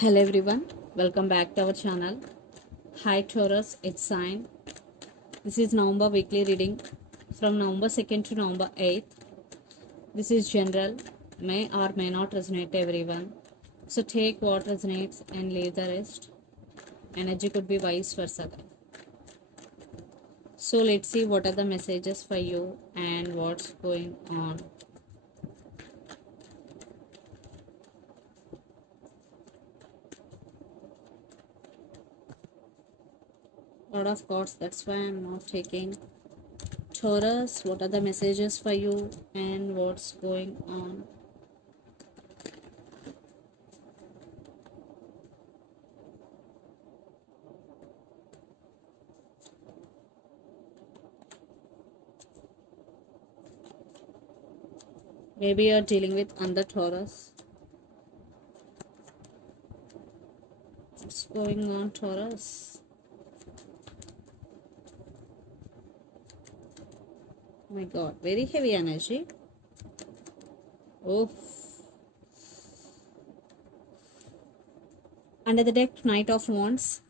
Hello everyone, welcome back to our channel. Hi Taurus, it's Sign. This is November weekly reading from November 2nd to November 8th. This is general, may or may not resonate to everyone. So take what resonates and leave the rest. Energy could be vice versa. So let's see what are the messages for you and what's going on. Lot of cards, that's why I'm not taking. Taurus, what are the messages for you and what's going on? Maybe you're dealing with under Taurus. What's going on, Taurus? Oh my god, very heavy energy. Oh. Under the deck, Knight of Wands,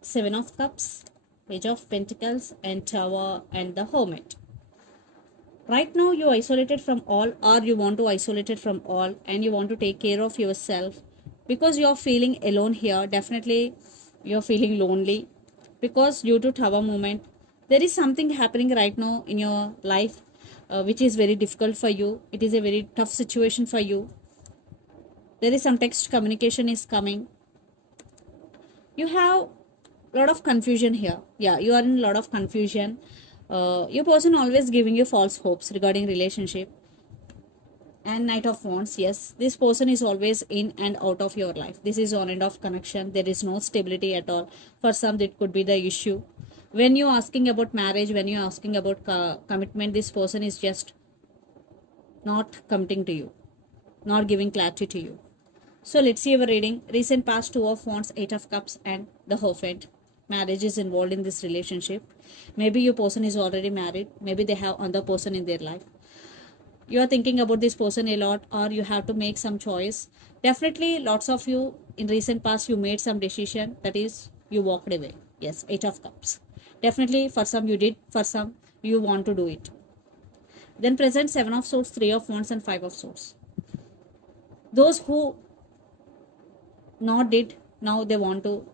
Seven of Cups, Page of Pentacles, and Tower, and the Hermit. Right now, you're isolated from all, or you want to isolate it from all, and you want to take care of yourself because you're feeling alone here. Definitely, you're feeling lonely because due to Tower movement, there is something happening right now in your life which is very difficult for you. It is a very tough situation for you. There is some text communication is coming. You have a lot of confusion here. Yeah, you are in a lot of confusion. Your person always giving you false hopes regarding relationship. And Knight of Wands, yes, this person is always in and out of your life. This is on and off connection. There is no stability at all. For some, that could be the issue. When you're asking about marriage, when you're asking about commitment, this person is just not committing to you, not giving clarity to you. So let's see our reading. Recent past, Two of Wands, Eight of Cups, and the Hierophant. Marriage is involved in this relationship. Maybe your person is already married. Maybe they have another person in their life. You are thinking about this person a lot, or you have to make some choice. Definitely, lots of you in recent past, you made some decision. That is, you walked away. Yes, Eight of Cups. Definitely, for some you did. For some, you want to do it. Then present Seven of Swords, Three of Wands, and Five of Swords. Those who not did, now they want to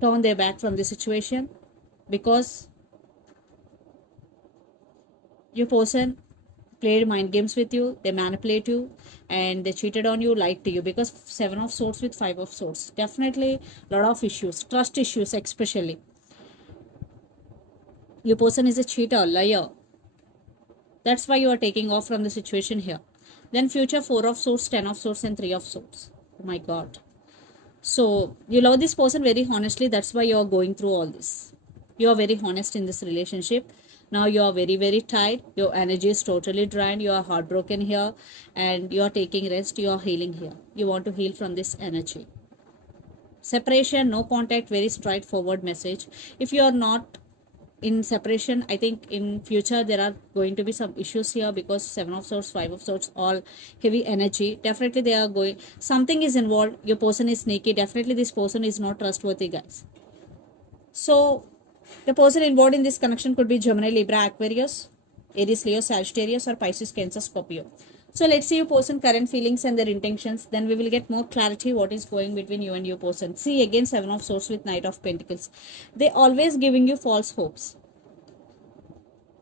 turn their back from the situation because your person played mind games with you, they manipulate you, and they cheated on you, lied to you. Because Seven of Swords with Five of Swords, definitely a lot of issues, trust issues especially. Your person is a cheater, liar. That's why you are taking off from the situation here. Then future, Four of Swords, Ten of Swords, and Three of Swords. Oh my god. So you love this person very honestly. That's why you are going through all this. You are very honest in this relationship. Now you are very, very tired. Your energy is totally drained. You are heartbroken here, and you are taking rest. You are healing here. You want to heal from this energy. Separation, no contact, very straightforward message. If you are not in separation, I think in future there are going to be some issues here because Seven of Swords, Five of Swords, all heavy energy. Definitely they are going, something is involved. Your person is sneaky. Definitely this person is not trustworthy, guys. So the person involved in this connection could be Gemini, Libra, Aquarius, Aries, Leo, Sagittarius, or Pisces, Cancer, Scorpio. So let's see your person current feelings and their intentions. Then we will get more clarity what is going between you and your person. See again Seven of Swords with Knight of Pentacles. They always giving you false hopes.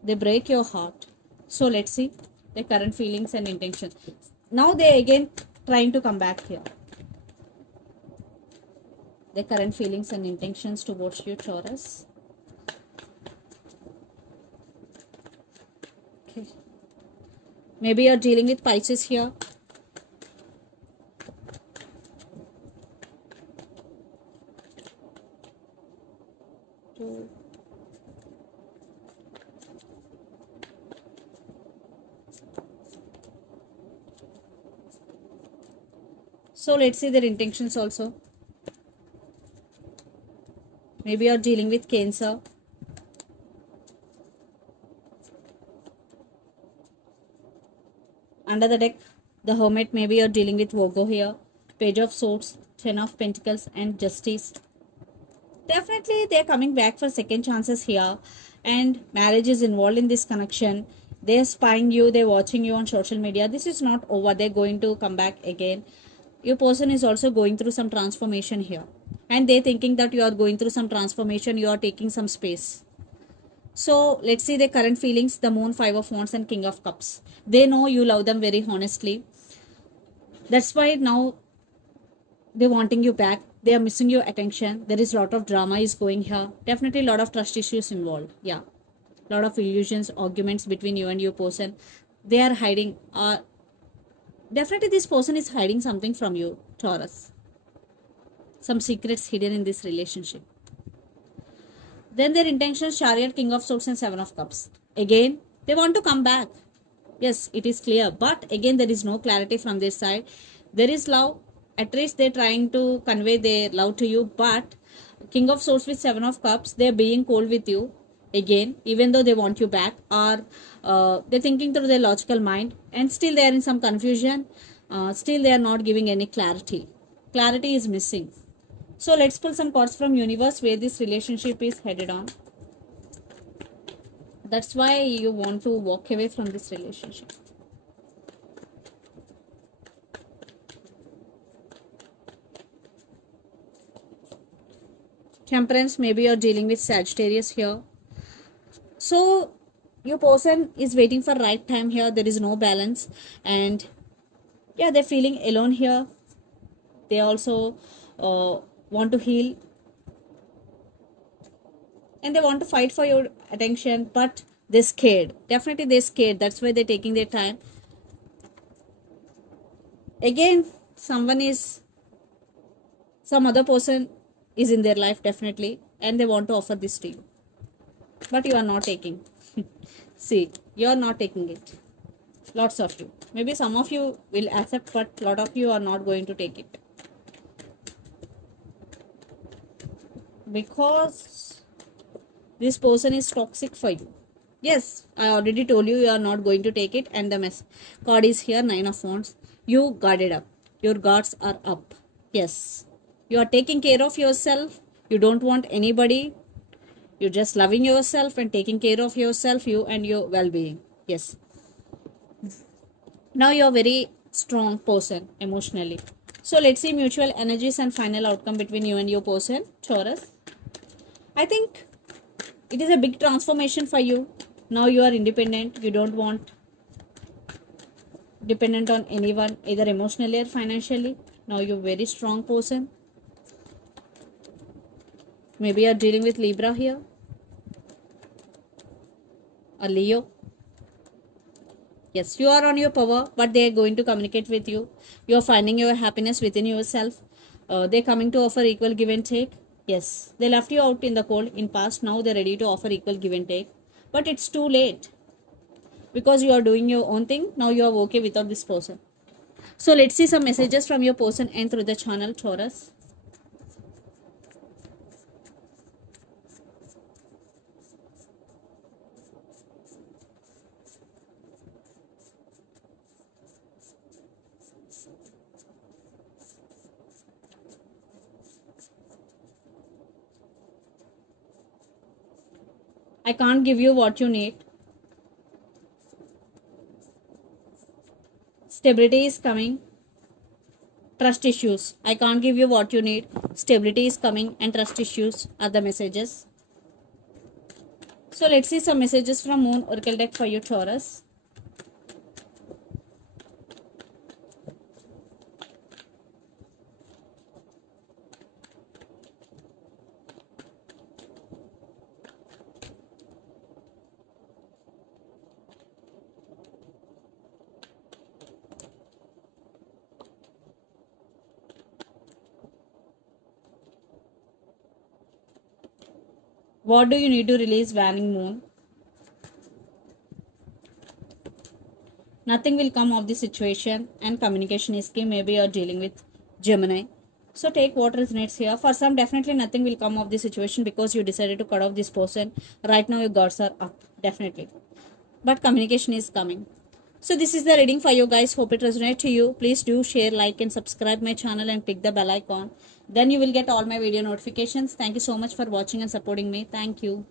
They break your heart. So let's see their current feelings and intentions. Now they again trying to come back here. Their current feelings and intentions towards you, Taurus. Okay. Maybe you're dealing with Pisces here. So let's see their intentions also. Maybe you're dealing with Cancer. Under the deck, the Hermit. Maybe you're dealing with Virgo here. Page of Swords, Ten of Pentacles and Justice. Definitely they're coming back for second chances here, and marriage is involved in this connection. They're spying you, they're watching you on social media. This is not over, they're going to come back again. Your person is also going through some transformation here, and they're thinking that you are going through some transformation, you are taking some space. So let's see the current feelings. The Moon, Five of Wands and King of Cups. They know you love them very honestly. That's why now they're wanting you back. They are missing your attention. There is a lot of drama is going here. Definitely a lot of trust issues involved. Yeah. A lot of illusions, arguments between you and your person. They are hiding. Definitely this person is hiding something from you, Taurus. Some secrets hidden in this relationship. Then their intentions, Chariot, King of Swords and Seven of Cups. Again, they want to come back. Yes, it is clear. But again, there is no clarity from this side. There is love. At least they're trying to convey their love to you. But King of Swords with Seven of Cups, they're being cold with you. Again, even though they want you back, or they're thinking through their logical mind. And still they are in some confusion. Still they are not giving any clarity. Clarity is missing. So let's pull some cards from universe where this relationship is headed on. That's why you want to walk away from this relationship. Temperance, maybe you're dealing with Sagittarius here. So your person is waiting for right time here. There is no balance, and yeah, they're feeling alone here. They also want to heal, and they want to fight for your attention, but they're scared. Definitely they're scared. That's why they're taking their time. Again, some other person is in their life, definitely, and they want to offer this to you, but you are not taking. See, you are not taking it. Lots of you. Maybe some of you will accept, but lot of you are not going to take it. Because this person is toxic for you. Yes, I already told you you are not going to take it, and the mess card is here, Nine of Wands. You guarded up. Your guards are up. Yes. You are taking care of yourself. You don't want anybody. You're just loving yourself and taking care of yourself, you and your well-being. Yes. Now you're a very strong person emotionally. So let's see mutual energies and final outcome between you and your person, Taurus. I think it is a big transformation for you. Now you are independent. You don't want dependent on anyone, either emotionally or financially. Now you're a very strong person. Maybe you're dealing with Libra here, a Leo. Yes, you are on your power, but they are going to communicate with you. You are finding your happiness within yourself. They're coming to offer equal give and take. Yes, they left you out in the cold in past. Now they're ready to offer equal give and take. But it's too late. Because you are doing your own thing. Now you are okay without this person. So let's see some messages from your person and through the channel, Taurus. I can't give you what you need. Stability is coming. Trust issues. I can't give you what you need. Stability is coming and trust issues are the messages. So let's see some messages from Moon Oracle deck for you, Taurus. What do you need to release, Waning Moon? Nothing will come of the situation, and communication is key. Maybe you're dealing with Gemini. So take what resonates here. For some, definitely nothing will come of the situation because you decided to cut off this person. Right now, your guards are up. Definitely. But communication is coming. So this is the reading for you guys. Hope it resonates to you. Please do share, like and subscribe my channel and click the bell icon. Then you will get all my video notifications. Thank you so much for watching and supporting me. Thank you.